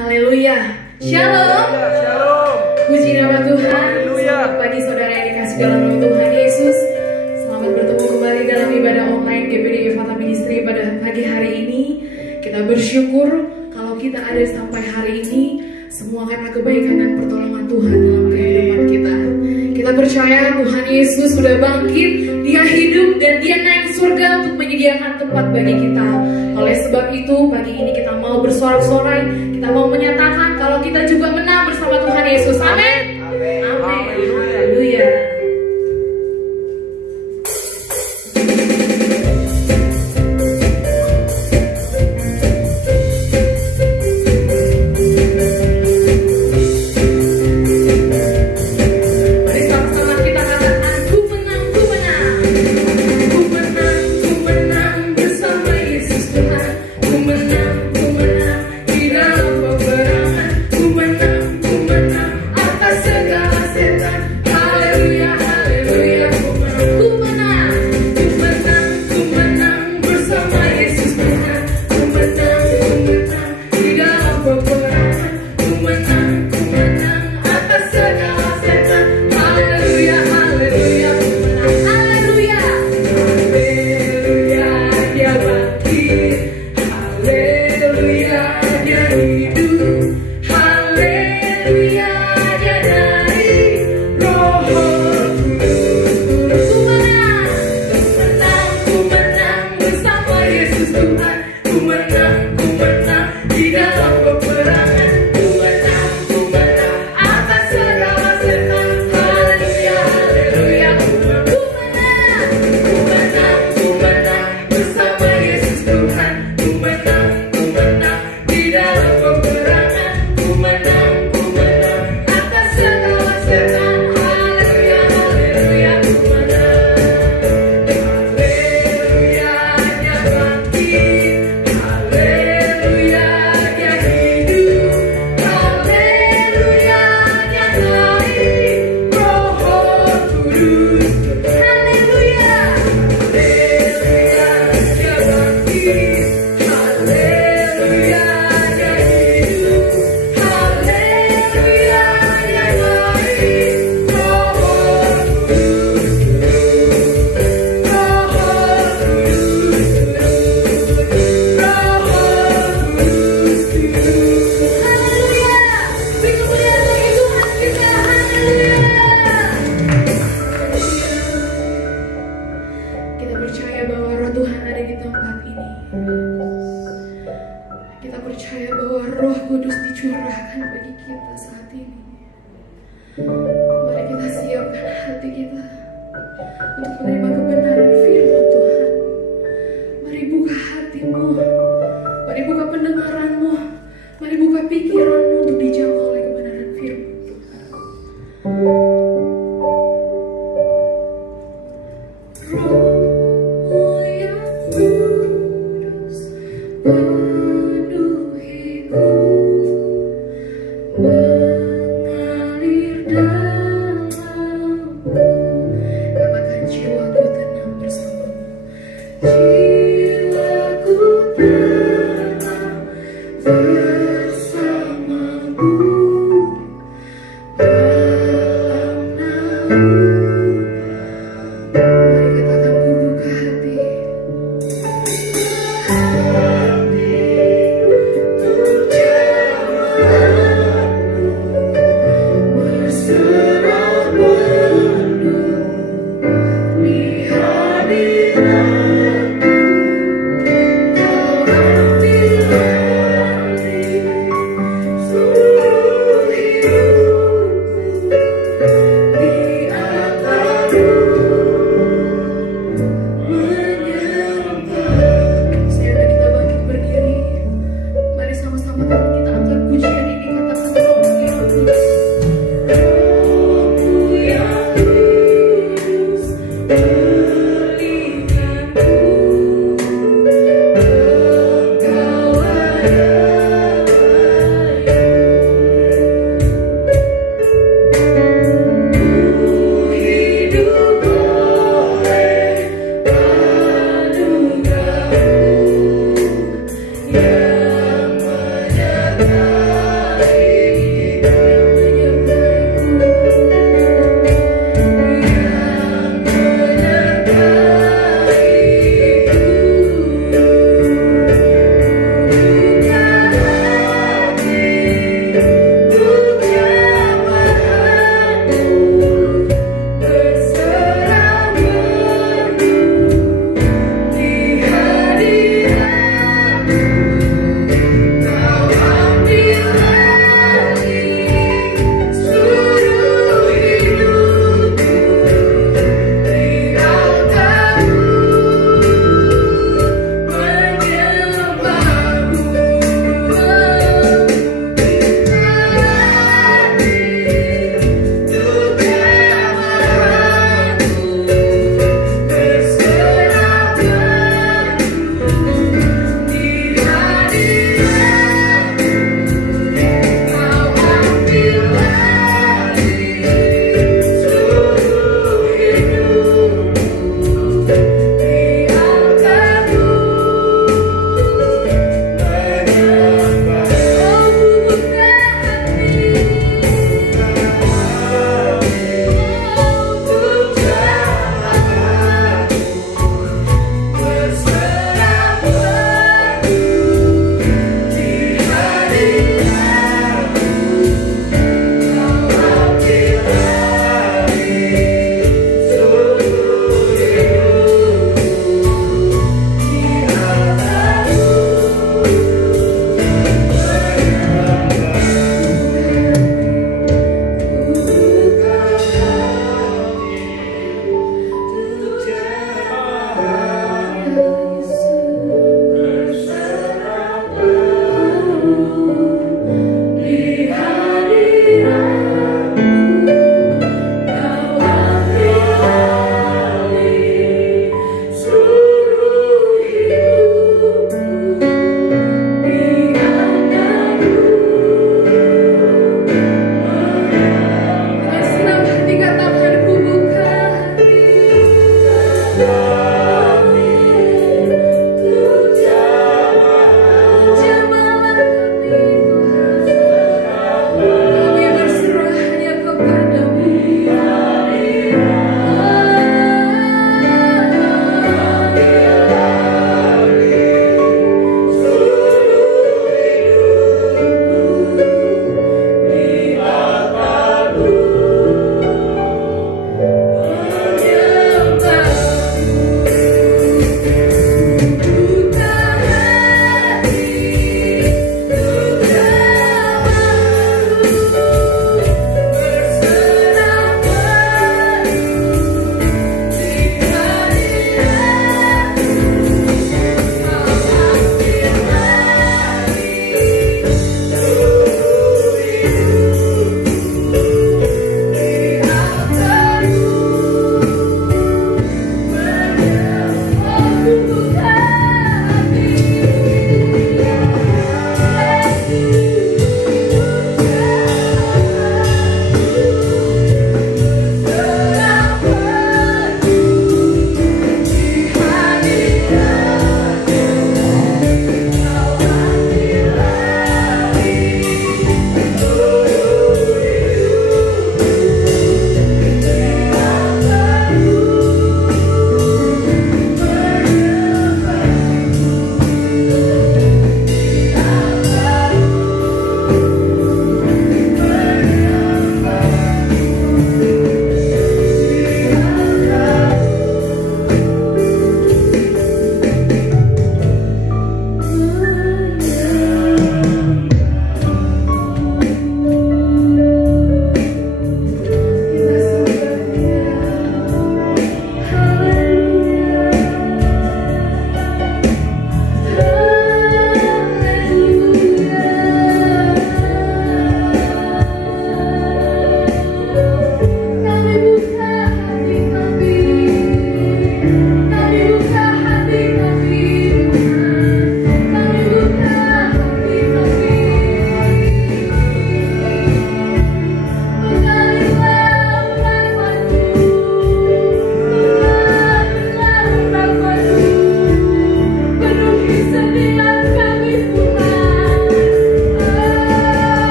Haleluya. Shalom. Shalom. Puji nama Tuhan. Haleluya. Selamat pagi saudara yang dikasih dalam nama Tuhan Yesus. Selamat bertemu kembali dalam ibadah online GPD Fata Ministry pada pagi hari ini. Kita bersyukur kalau kita ada sampai hari ini semua karena kebaikan dan pertolongan Tuhan dalam kehidupan kita. Kita percaya Tuhan Yesus sudah bangkit, Dia hidup dan Dia naik surga untuk menyediakan tempat bagi kita. Oleh sebab itu pagi ini kita mau bersorak-sorai, kita mau menyatakan kalau kita juga menang bersama Tuhan Yesus. Amin. Amin. Amin. Haleluya. Haleluya.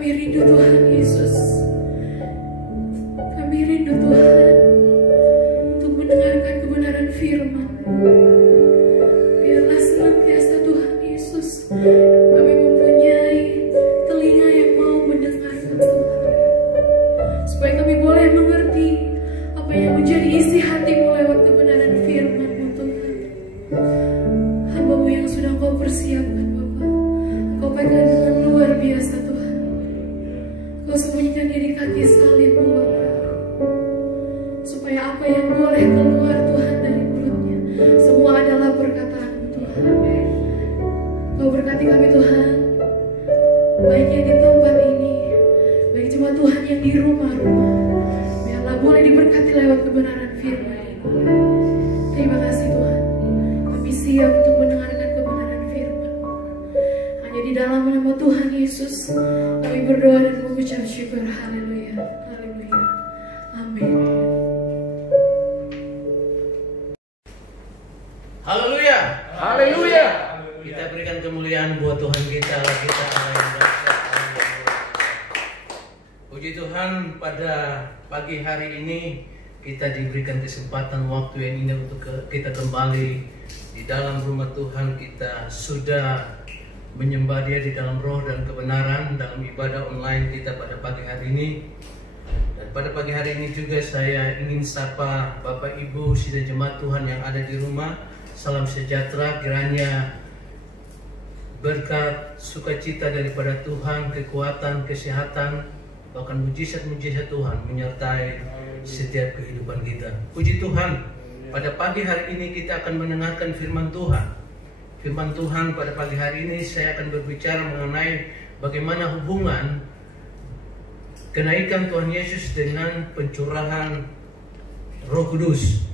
Kami rindu Tuhan Yesus. Kami rindu Tuhan untuk mendengarkan kebenaran firman. Biarlah senantiasa Tuhan Yesus kami mempunyai telinga yang mau mendengarkan Tuhan, supaya kami boleh mengerti apa yang menjadi isi hati-Mu lewat kebenaran firman-Mu Tuhan. Hamba-Mu yang sudah Engkau persiapkan Bapa, Engkau pegang dengan luar biasa Tuhan. Engkau sembunyikan dia di kaki salib-Mu Bapa, supaya apa yang boleh keluar Tuhan dari mulutnya semua adalah perkataan-Mu Tuhan. Engkau berkati kami Tuhan, baik yang di tempat ini, baik jemaat Tuhan yang di rumah-rumah. Biarlah boleh diberkati lewat kebenaran firman ini. Terima kasih Tuhan, kami siap untuk mendengarkan kebenaran firman. Hanya di dalam nama Tuhan Yesus kami berdoa dan mengucap syukur. Haleluya, haleluya, amin. Haleluya, Haleluya. kita berikan kemuliaan buat Tuhan kita. Puji Tuhan, pada pagi hari ini kita diberikan kesempatan waktu yang indah untuk kita kembali di dalam rumah Tuhan. Kita sudah menyembah Dia di dalam roh dan kebenaran dalam ibadah online kita pada pagi hari ini. Dan pada pagi hari ini juga saya ingin sapa Bapak Ibu sidang jemaat Tuhan yang ada di rumah. Salam sejahtera, kiranya berkat sukacita daripada Tuhan, kekuatan, kesehatan, bahkan mujizat-mujizat Tuhan menyertai setiap kehidupan kita. Puji Tuhan, pada pagi hari ini kita akan mendengarkan firman Tuhan. Firman Tuhan pada pagi hari ini saya akan berbicara mengenai bagaimana hubungan kenaikan Tuhan Yesus dengan pencurahan Roh Kudus.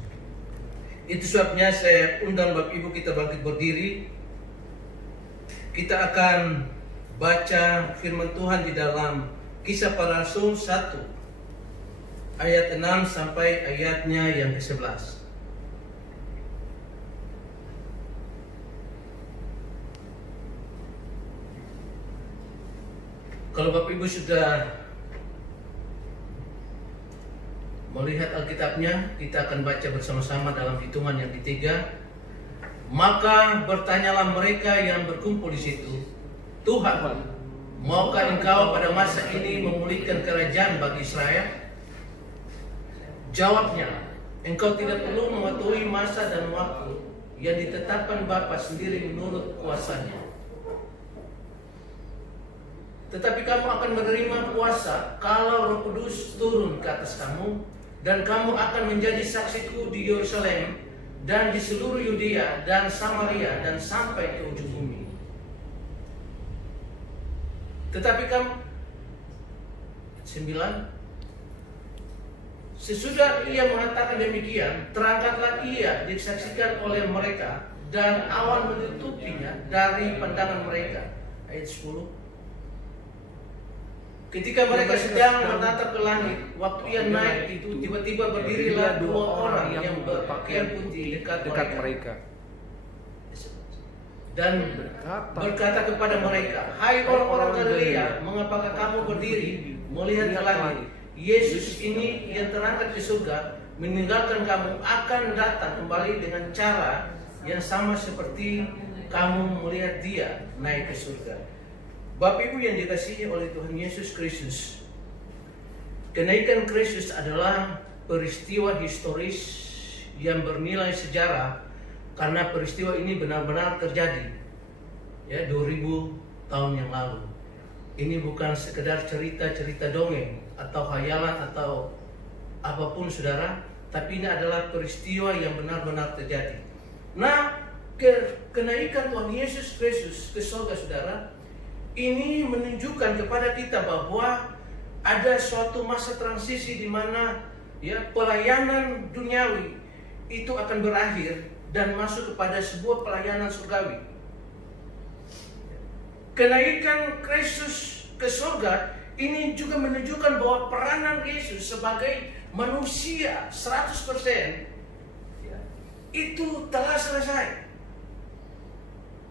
Itu sebabnya saya undang Bapak Ibu kita bangkit berdiri. Kita akan baca firman Tuhan di dalam Kisah Para Rasul 1 ayat 6 sampai ayatnya yang ke-11. Kalau Bapak Ibu sudah melihat Alkitabnya, kita akan baca bersama-sama dalam hitungan yang ketiga. Maka bertanyalah mereka yang berkumpul di situ, Tuhan, maukah Engkau pada masa ini memulihkan kerajaan bagi Israel? Jawabnya, Engkau tidak perlu mematuhi masa dan waktu yang ditetapkan Bapa sendiri menurut kuasanya. Tetapi kamu akan menerima kuasa kalau Roh Kudus turun ke atas kamu, dan kamu akan menjadi saksiku di Yerusalem dan di seluruh Yudea dan Samaria dan sampai ke ujung bumi. Tetapi kamu 9. Sesudah ia mengatakan demikian, terangkatlah ia disaksikan oleh mereka, dan awan menutupinya dari pandangan mereka. Ayat 10. Ketika mereka sedang menatap ke langit, waktu ia naik itu, tiba-tiba berdirilah 2 orang yang berpakaian putih dekat mereka. Dan berkata kepada mereka, hai orang-orang Galilea, mengapakah kamu berdiri melihat ke langit? Yesus ini yang terangkat ke surga, meninggalkan kamu, akan datang kembali dengan cara yang sama seperti kamu melihat Dia naik ke surga. Bapak Ibu yang dikasihi oleh Tuhan Yesus Kristus, kenaikan Kristus adalah peristiwa historis yang bernilai sejarah, karena peristiwa ini benar-benar terjadi 2000 tahun yang lalu. Ini bukan sekedar cerita-cerita dongeng atau khayalan atau apapun saudara, tapi ini adalah peristiwa yang benar-benar terjadi. Nah, kenaikan Tuhan Yesus Kristus ke surga saudara, ini menunjukkan kepada kita bahwa ada suatu masa transisi di mana pelayanan duniawi itu akan berakhir dan masuk kepada sebuah pelayanan surgawi. Kenaikan Kristus ke surga ini juga menunjukkan bahwa peranan Yesus sebagai manusia 100% itu telah selesai.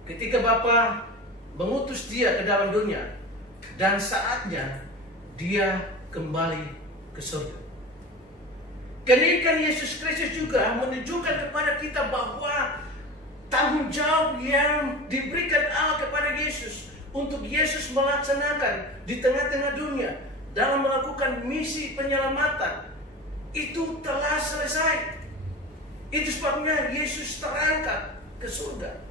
Ketika Bapa mengutus Dia ke dalam dunia, dan saatnya dia kembali ke surga. Kenaikan Yesus Kristus juga menunjukkan kepada kita bahwa tanggung jawab yang diberikan Allah kepada Yesus untuk Yesus melaksanakan di tengah-tengah dunia dalam melakukan misi penyelamatan itu telah selesai. Itu sebabnya Yesus terangkat ke surga.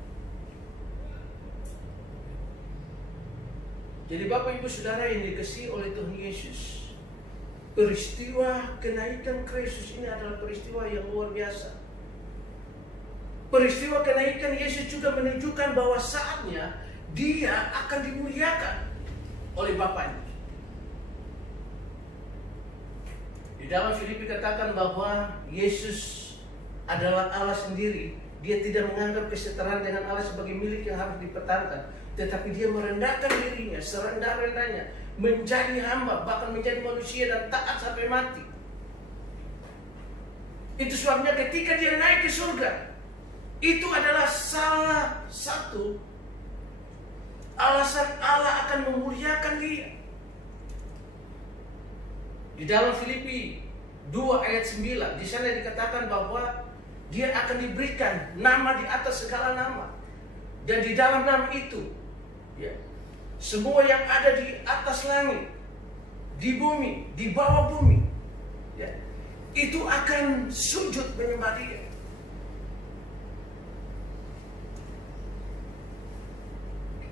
Jadi Bapak Ibu Saudara yang dikasihi oleh Tuhan Yesus, peristiwa kenaikan Kristus ini adalah peristiwa yang luar biasa. Peristiwa kenaikan Yesus juga menunjukkan bahwa saatnya Dia akan dimuliakan oleh Bapaknya. Di dalam Filipi katakan bahwa Yesus adalah Allah sendiri. Dia tidak menganggap kesetaraan dengan Allah sebagai milik yang harus dipertahankan, tetapi dia merendahkan dirinya serendah-rendahnya, menjadi hamba, bahkan menjadi manusia dan taat sampai mati. Itu sebabnya ketika dia naik ke surga, itu adalah salah satu alasan Allah akan memuliakan dia. Di dalam Filipi 2 ayat 9, di sana dikatakan bahwa dia akan diberikan nama di atas segala nama. Dan di dalam nama itu, ya, semua yang ada di atas langit, di bumi, di bawah bumi, ya, itu akan sujud menyembah Dia.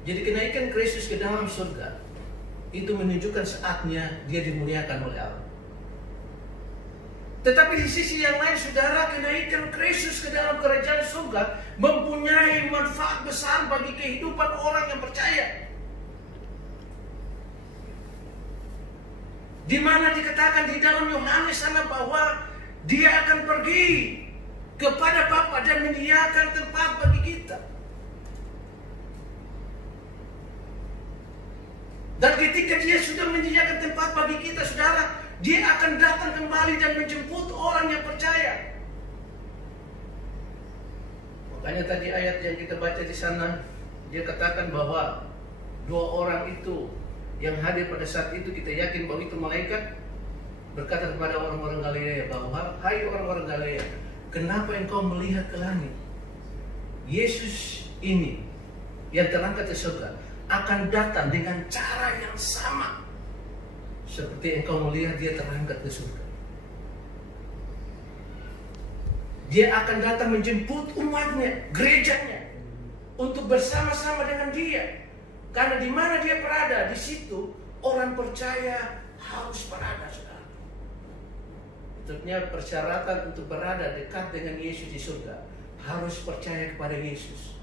Jadi kenaikan Kristus ke dalam surga itu menunjukkan saatnya Dia dimuliakan oleh Allah. Tetapi di sisi yang lain, saudara, kenaikan Kristus ke dalam kerajaan surga mempunyai manfaat besar bagi kehidupan orang yang percaya. Di mana dikatakan di dalam Yohanes sana bahwa Dia akan pergi kepada Bapa dan menyediakan tempat bagi kita. Dan ketika Dia sudah menyediakan tempat bagi kita, saudara, Dia akan datang kembali dan menjemput orang yang percaya. Makanya tadi ayat yang kita baca di sana, dia katakan bahwa 2 orang itu yang hadir pada saat itu, kita yakin bahwa itu malaikat, berkata kepada orang-orang Galilea bahwa, hai orang-orang Galilea, kenapa engkau melihat ke langit? Yesus ini yang terangkat ke surga akan datang dengan cara yang sama seperti engkau melihat Dia terangkat ke surga. Dia akan datang menjemput umatnya, gerejanya, untuk bersama-sama dengan Dia. Karena di mana Dia berada, di situ orang percaya harus berada, saudara. Tentunya persyaratan untuk berada dekat dengan Yesus di surga, harus percaya kepada Yesus.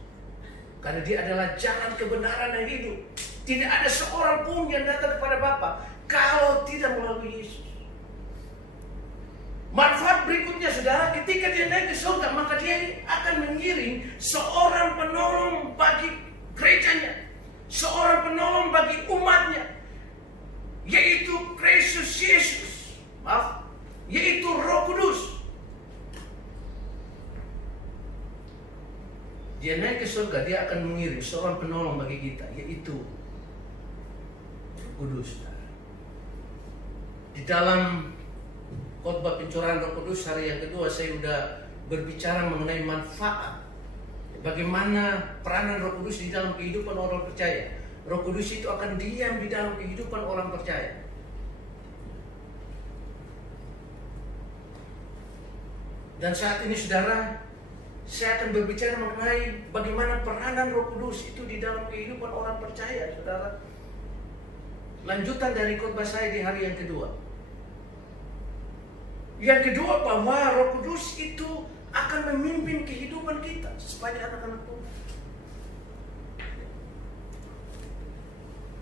Karena Dia adalah jalan kebenaran dan hidup. Tidak ada seorang pun yang datang kepada Bapa kalau tidak melalui Yesus. Manfaat berikutnya, saudara, ketika Dia naik ke surga, maka Dia akan mengiring seorang penolong bagi gerejanya, seorang penolong bagi umatnya, yaitu Kristus Yesus. Yaitu Roh Kudus. Dia naik ke surga, Dia akan mengirim seorang penolong bagi kita, yaitu Roh Kudus. Di dalam khotbah pencurahan Roh Kudus hari yang kedua, saya sudah berbicara mengenai manfaat, bagaimana peranan Roh Kudus di dalam kehidupan orang percaya. Roh Kudus itu akan diam di dalam kehidupan orang percaya. Dan saat ini, saudara, saya akan berbicara mengenai bagaimana peranan Roh Kudus itu di dalam kehidupan orang percaya, saudara. Lanjutan dari khotbah saya di hari yang kedua. Yang kedua, bahwa Roh Kudus itu akan memimpin kehidupan kita sebagai anak-anak Tuhan.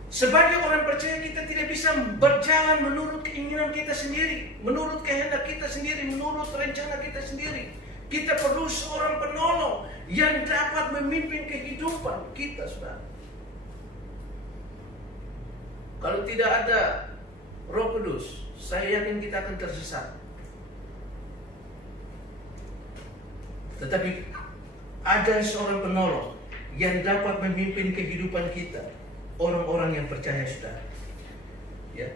Sebagai orang percaya, kita tidak bisa berjalan menurut keinginan kita sendiri, menurut kehendak kita sendiri, menurut rencana kita sendiri. Kita perlu seorang penolong yang dapat memimpin kehidupan kita, saudara. Kalau tidak ada Roh Kudus, saya yakin kita akan tersesat. Tetapi ada seorang penolong yang dapat memimpin kehidupan kita. orang-orang yang percaya, saudara. Ya.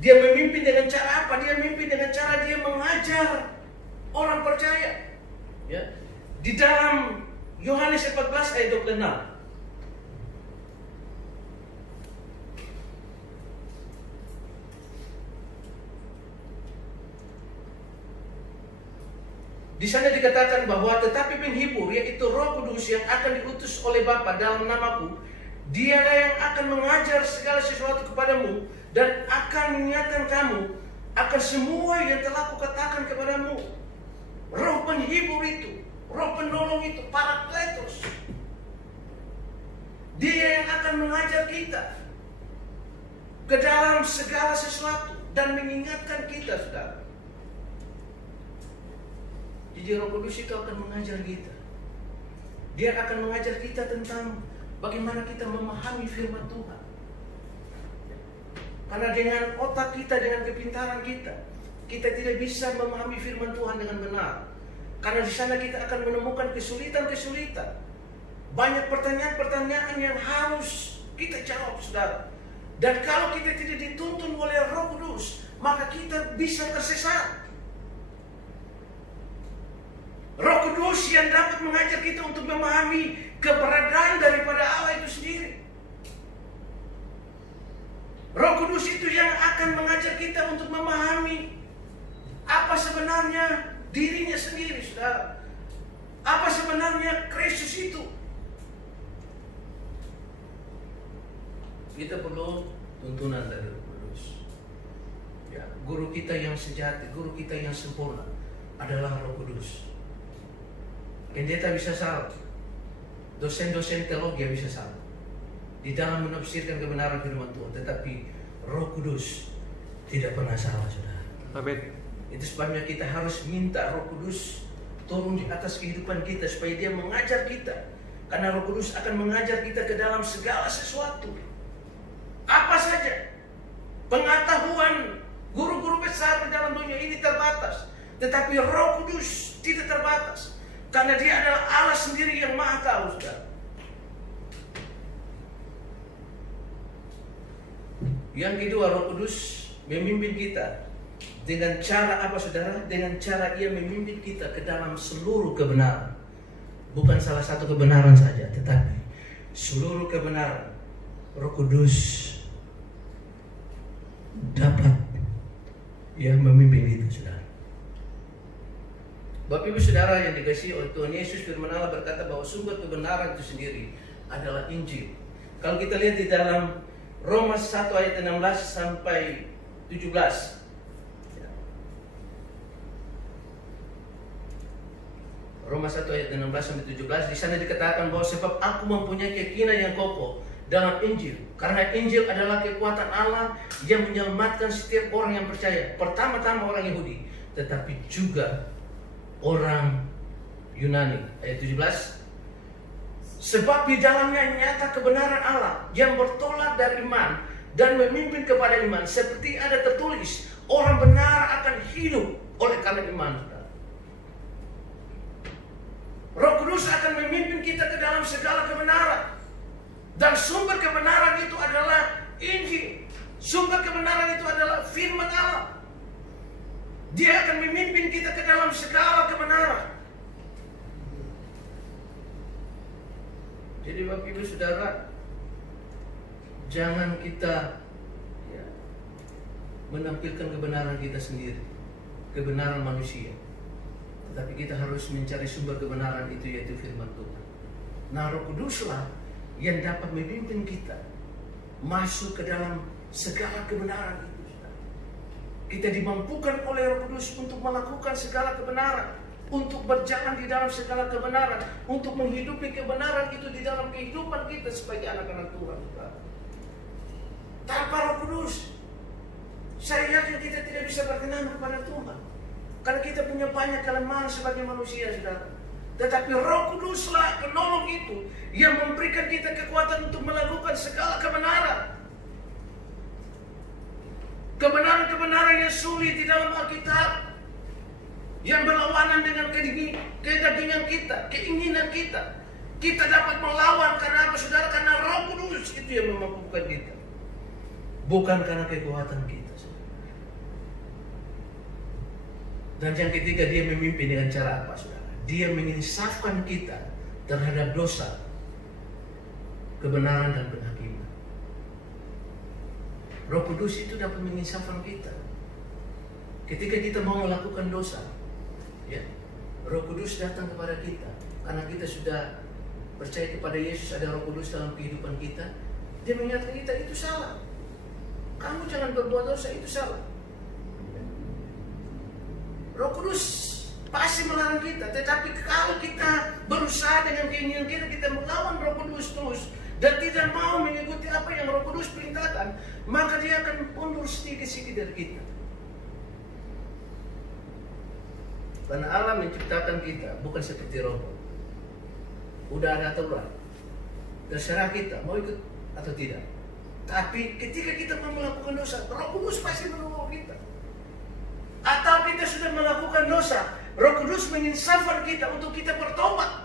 Dia memimpin dengan cara apa? Dia memimpin dengan cara dia mengajar orang percaya. Ya. Di dalam Yohanes 14 ayat 26. Di sana dikatakan bahwa tetapi penghibur, yaitu Roh Kudus yang akan diutus oleh Bapa dalam namaku, Dialah yang akan mengajar segala sesuatu kepadamu dan akan mengingatkan kamu akan semua yang telah kukatakan kepadamu. Roh penghibur itu, Roh penolong itu, Parakletos, Dia yang akan mengajar kita ke dalam segala sesuatu dan mengingatkan kita, saudara. Jadi Roh Kudus itu akan mengajar kita. Dia akan mengajar kita tentang bagaimana kita memahami firman Tuhan. Karena dengan otak kita, dengan kepintaran kita, kita tidak bisa memahami firman Tuhan dengan benar. Karena di sana kita akan menemukan kesulitan-kesulitan. Banyak pertanyaan-pertanyaan yang harus kita jawab, saudara. Dan kalau kita tidak dituntun oleh Roh Kudus, maka kita bisa tersesat. Roh Kudus yang dapat mengajar kita untuk memahami keberadaan daripada Allah itu sendiri. Roh Kudus itu yang akan mengajar kita untuk memahami apa sebenarnya dirinya sendiri, saudara. Apa sebenarnya Kristus itu. Kita perlu tuntunan dari Roh Kudus. Ya, guru kita yang sejati, guru kita yang sempurna adalah Roh Kudus. Pendeta bisa salah, dosen-dosen teologi bisa salah di dalam menafsirkan kebenaran firman Tuhan, tetapi Roh Kudus tidak pernah salah, saudara. Amin. Itu sebabnya kita harus minta Roh Kudus turun di atas kehidupan kita supaya Dia mengajar kita, karena Roh Kudus akan mengajar kita ke dalam segala sesuatu. Apa saja pengetahuan guru-guru besar di dalam dunia ini terbatas, tetapi Roh Kudus tidak terbatas. Karena Dia adalah Allah sendiri yang maha tahu, saudara. Yang kedua, Roh Kudus memimpin kita dengan cara apa, saudara? Dengan cara Ia memimpin kita ke dalam seluruh kebenaran. Bukan salah satu kebenaran saja, tetapi seluruh kebenaran. Roh Kudus dapat memimpin itu, saudara. Bapak Ibu Saudara yang dikasihi oleh Tuhan Yesus, firman Allah berkata bahwa sumber kebenaran itu sendiri adalah Injil. Kalau kita lihat di dalam Roma 1 ayat 16 sampai 17. Roma 1 ayat 16 sampai 17, di sana dikatakan bahwa sebab aku mempunyai keyakinan yang kokoh dalam Injil, karena Injil adalah kekuatan Allah yang menyelamatkan setiap orang yang percaya, pertama-tama orang Yahudi, tetapi juga orang Yunani. Ayat 17, sebab di dalamnya nyata kebenaran Allah yang bertolak dari iman dan memimpin kepada iman, seperti ada tertulis, orang benar akan hidup oleh karena iman. Roh Kudus akan memimpin kita ke dalam segala kebenaran, dan sumber kebenaran itu adalah Injil. Sumber kebenaran itu adalah firman Allah. Dia akan memimpin kita ke dalam segala kebenaran. Jadi Bapak Ibu Saudara, jangan kita menampilkan kebenaran kita sendiri, kebenaran manusia, tetapi kita harus mencari sumber kebenaran itu, yaitu firman Tuhan. Nah, Roh Kuduslah yang dapat memimpin kita masuk ke dalam segala kebenaran itu. Kita dimampukan oleh Roh Kudus untuk melakukan segala kebenaran, untuk berjalan di dalam segala kebenaran, untuk menghidupi kebenaran itu di dalam kehidupan kita sebagai anak-anak Tuhan. Tanpa Roh Kudus, saya yakin kita tidak bisa berkenan kepada Tuhan, karena kita punya banyak kelemahan sebagai manusia, saudara. Tetapi Roh Kuduslah penolong itu yang memberikan kita kekuatan untuk melakukan segala kebenaran. Kebenaran-kebenaran yang sulit di dalam Alkitab, yang berlawanan dengan kedagingan kita, keinginan kita, Kita dapat melawan karena apa, saudara? Karena Roh Kudus itu yang memampukan kita, bukan karena kekuatan kita. Dan yang ketiga, dia memimpin dengan cara apa, saudara? Dia menginsafkan kita terhadap dosa, kebenaran, dan penghakiman. Roh Kudus itu dapat menginsafkan kita. Ketika kita mau melakukan dosa, ya, Roh Kudus datang kepada kita. Karena kita sudah percaya kepada Yesus, ada Roh Kudus dalam kehidupan kita. Dia mengingatkan kita, itu salah. Kamu jangan berbuat dosa, itu salah. Roh Kudus pasti melarang kita, tetapi kalau kita berusaha dengan keinginan kita melawan Roh Kudus terus dan tidak mau mengikuti apa yang Roh Kudus perintahkan, maka dia akan mundur sedikit-sedikit dari kita. Karena Allah menciptakan kita bukan seperti robot. Udah ada aturan, terserah kita mau ikut atau tidak. Tapi ketika kita mau melakukan dosa, Roh Kudus pasti menolong kita. Atau kita sudah melakukan dosa, Roh Kudus menginsafkan kita untuk kita bertobat,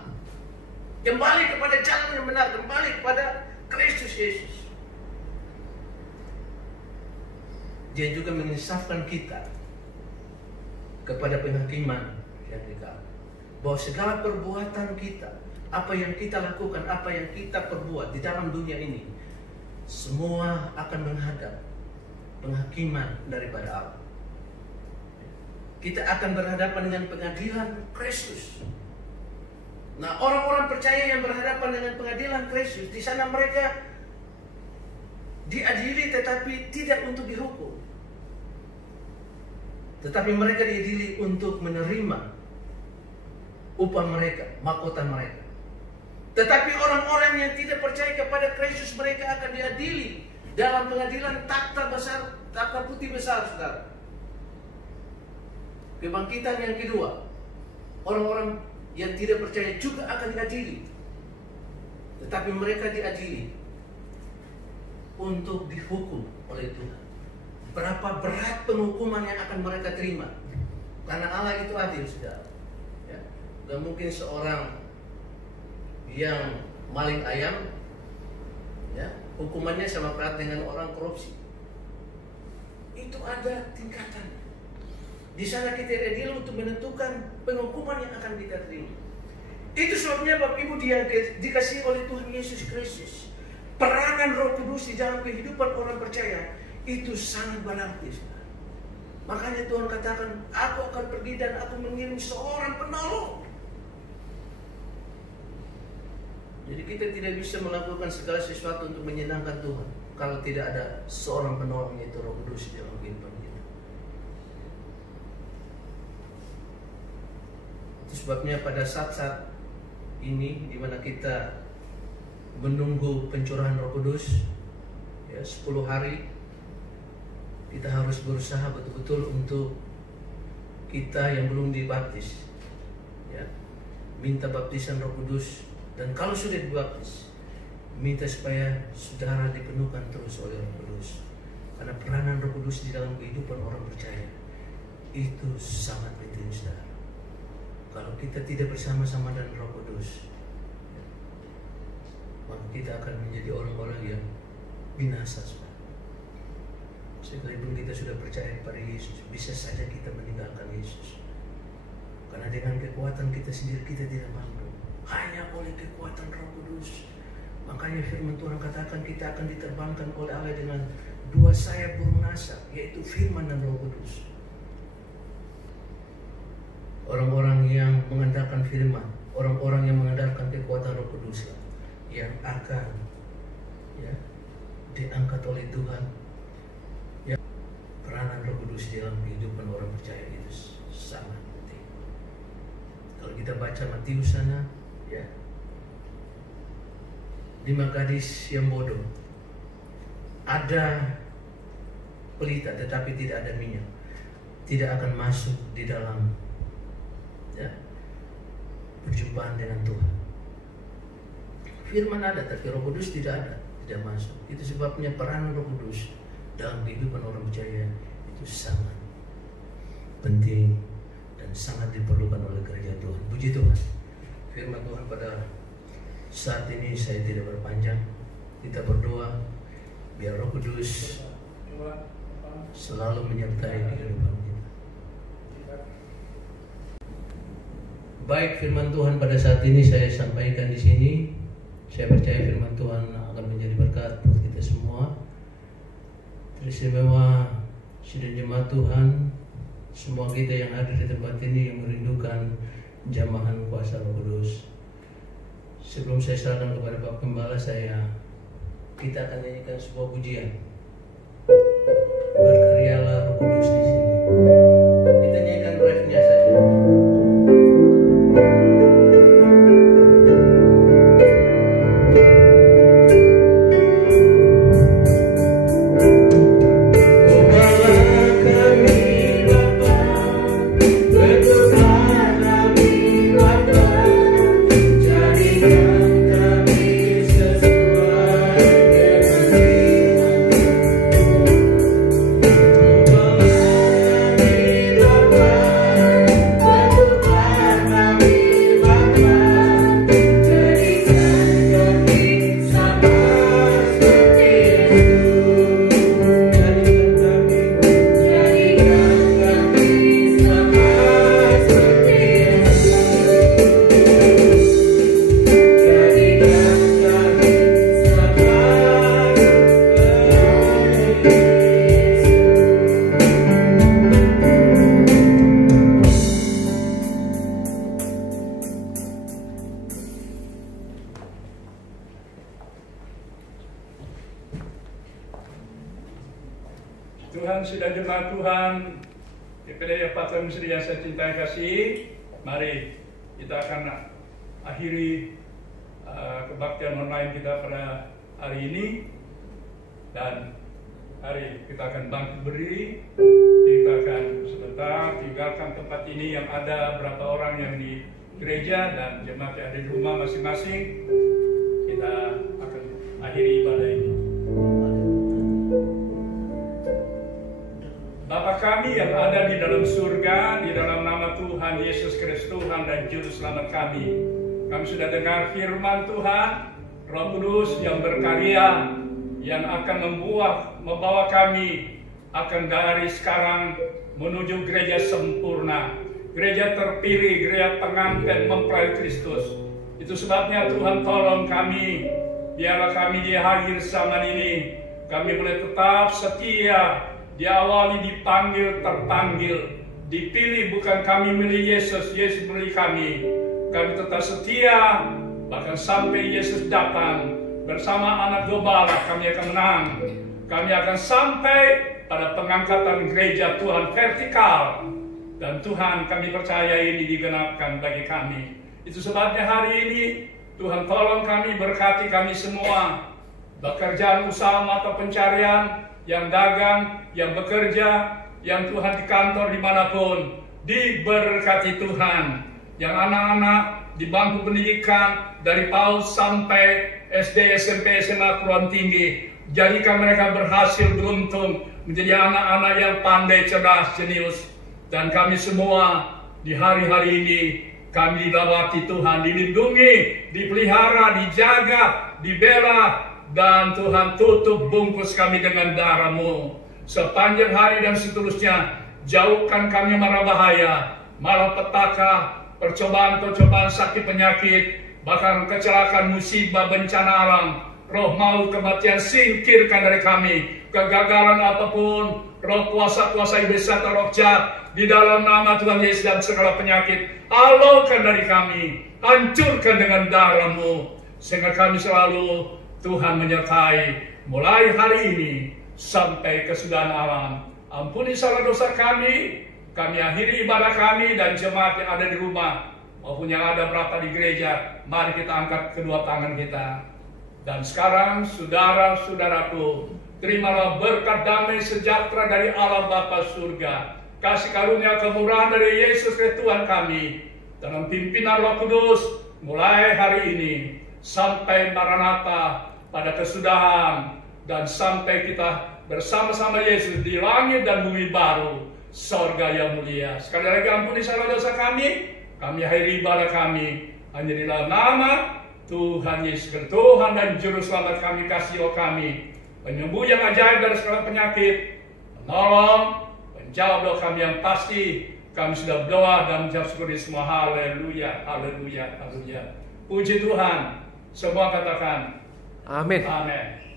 kembali kepada jalan yang benar, kembali kepada Kristus Yesus. Dia juga menginsafkan kita kepada penghakiman yang kekal, bahwa segala perbuatan kita, apa yang kita lakukan, apa yang kita perbuat di dalam dunia ini, semua akan menghadap penghakiman daripada Allah. Kita akan berhadapan dengan pengadilan Kristus. Nah, orang-orang percaya yang berhadapan dengan pengadilan Kristus, di sana mereka diadili tetapi tidak untuk dihukum. Tetapi mereka diadili untuk menerima upah mereka, mahkota mereka. Tetapi orang-orang yang tidak percaya kepada Kristus, mereka akan diadili dalam pengadilan takhta besar, takhta putih besar, saudara. Kebangkitan yang kedua, orang-orang yang tidak percaya juga akan diadili. Tetapi mereka diadili untuk dihukum oleh Tuhan. Berapa berat penghukuman yang akan mereka terima? Karena Allah itu adil, saudara. Ya. Dan mungkin seorang yang maling ayam, ya, hukumannya sama berat dengan orang korupsi. Itu ada tingkatan. Di sana kita adil untuk menentukan penghukuman yang akan kita terima. Itu sebabnya Bapak Ibu dikasihi oleh Tuhan Yesus Kristus. Peranan Roh Kudus di dalam kehidupan orang percaya itu sangat berarti. Makanya Tuhan katakan, aku akan pergi dan aku mengirim seorang penolong. Jadi kita tidak bisa melakukan segala sesuatu untuk menyenangkan Tuhan kalau tidak ada seorang penolong, yaitu Roh Kudus di dalam kehidupan kita. Itu sebabnya pada saat-saat ini di mana kita menunggu pencurahan Roh Kudus, ya, 10 hari, kita harus berusaha betul-betul untuk kita yang belum dibaptis, ya, minta baptisan Roh Kudus. Dan kalau sudah dibaptis, minta supaya saudara dipenuhkan terus oleh Roh Kudus. Karena peranan Roh Kudus di dalam kehidupan orang percaya itu sangat penting, saudara. Kalau kita tidak bersama-sama dengan Roh Kudus, maka kita akan menjadi orang-orang yang binasa, saudara. Sekalipun kita sudah percaya kepada Yesus, bisa saja kita meninggalkan Yesus. Karena dengan kekuatan kita sendiri kita tidak mampu. Hanya oleh kekuatan Roh Kudus. Makanya firman Tuhan katakan kita akan diterbangkan oleh Allah dengan 2 sayap burung nasa, yaitu firman dan Roh Kudus. Orang-orang yang mengandalkan firman, orang-orang yang mengandalkan kekuatan Roh Kudus yang akan, ya, diangkat oleh Tuhan. Ya, peranan Roh Kudus dalam kehidupan orang percaya itu sangat penting. Kalau kita baca Matius sana, ya, 5 gadis yang bodoh, ada pelita tetapi tidak ada minyak, tidak akan masuk di dalam, ya, perjumpaan dengan Tuhan. Firman ada tapi Roh Kudus tidak ada, tidak masuk. Itu sebabnya peranan Roh Kudus dalam kehidupan orang percaya itu sangat penting dan sangat diperlukan oleh gereja Tuhan. Puji Tuhan. Firman Tuhan pada Saat ini saya tidak berpanjang, kita berdoa biar Roh Kudus selalu menyertai kehidupan kita. Baik, firman Tuhan pada saat ini saya sampaikan di sini. Saya percaya firman Tuhan akan menjadi berkat buat kita semua. Teristimewa sidang jemaat Tuhan, semua kita yang ada di tempat ini yang merindukan jamahan kuasa Roh Kudus. Sebelum saya serahkan kepada Bapak Gembala, kita akan nyanyikan sebuah pujian. Berkaryalah Roh Kudus di sini. Kita nyanyikan refnya saja. Tuhan, sidang jemaat Tuhan, DPD Fatwa Misri yang saya cintai kasih, mari kita akan akhiri kebaktian online kita pada hari ini, dan mari kita akan bangkit berdiri. Kita akan sebentar tinggalkan tempat ini yang ada berapa orang yang di gereja dan jemaat yang ada di rumah masing-masing. Kita akan akhiri ibadah ini. Bapa kami yang ada di dalam surga, di dalam nama Tuhan Yesus Kristus, Tuhan dan Juru Selamat kami sudah dengar firman Tuhan, Roh Kudus yang berkarya, yang akan membawa kami akan dari sekarang menuju gereja sempurna, gereja terpilih, gereja pengantin mempelai Kristus. Itu sebabnya Tuhan tolong kami, biarlah kami di akhir zaman ini, kami boleh tetap setia. Diawali, dipanggil, terpanggil, dipilih, bukan kami milih Yesus, Yesus milih kami. Kami tetap setia, bahkan sampai Yesus datang bersama anak gembala, kami akan menang. Kami akan sampai pada pengangkatan gereja Tuhan vertikal, dan Tuhan kami percaya ini digenapkan bagi kami. Itu sebabnya hari ini Tuhan tolong kami, berkati kami semua, pekerjaan usaha mata pencarian, yang dagang, yang bekerja, yang Tuhan di kantor dimanapun, diberkati Tuhan. Yang anak-anak di bangku pendidikan dari PAUD sampai SD, SMP, SMA, perguruan tinggi, jadikan mereka berhasil, beruntung, menjadi anak-anak yang pandai, cerdas, jenius. Dan kami semua di hari-hari ini, kami dilawati Tuhan, dilindungi, dipelihara, dijaga, dibela, dan Tuhan tutup bungkus kami dengan darah-Mu. Sepanjang hari dan seterusnya, jauhkan kami mara bahaya, malapetaka, percobaan-percobaan, sakit penyakit, bahkan kecelakaan, musibah, bencana alam, roh maut, kematian, singkirkan dari kami. Kegagalan apapun, roh kuasa-kuasa iblis atau roh jahat, di dalam nama Tuhan Yesus dan segala penyakit, alaukan dari kami, hancurkan dengan darah-Mu, sehingga kami selalu Tuhan menyertai mulai hari ini sampai kesudahan alam. Ampuni salah dosa kami akhiri ibadah kami dan jemaat yang ada di rumah maupun yang ada berapa di gereja. Mari kita angkat kedua tangan kita. Dan sekarang saudara-saudaraku, terimalah berkat damai sejahtera dari Allah Bapa surga, kasih karunia kemurahan dari Yesus Kristus Tuhan kami, dalam pimpinan Roh Kudus mulai hari ini sampai Maranatha pada kesudahan, dan sampai kita bersama-sama Yesus di langit dan bumi baru, sorga yang mulia. Sekali lagi ampuni salah dosa kami akhiri ibadah kami hanya di dalam nama Tuhan Yesus Kristus, Tuhan dan Juru Selamat kami, kasih kami, penyembuh yang ajaib dari segala penyakit, menolong, menjawab doa kami yang pasti. Kami sudah berdoa dan menjawab syukur semua. Haleluya, haleluya, haleluya. Puji Tuhan. Semua katakan Amin. amin.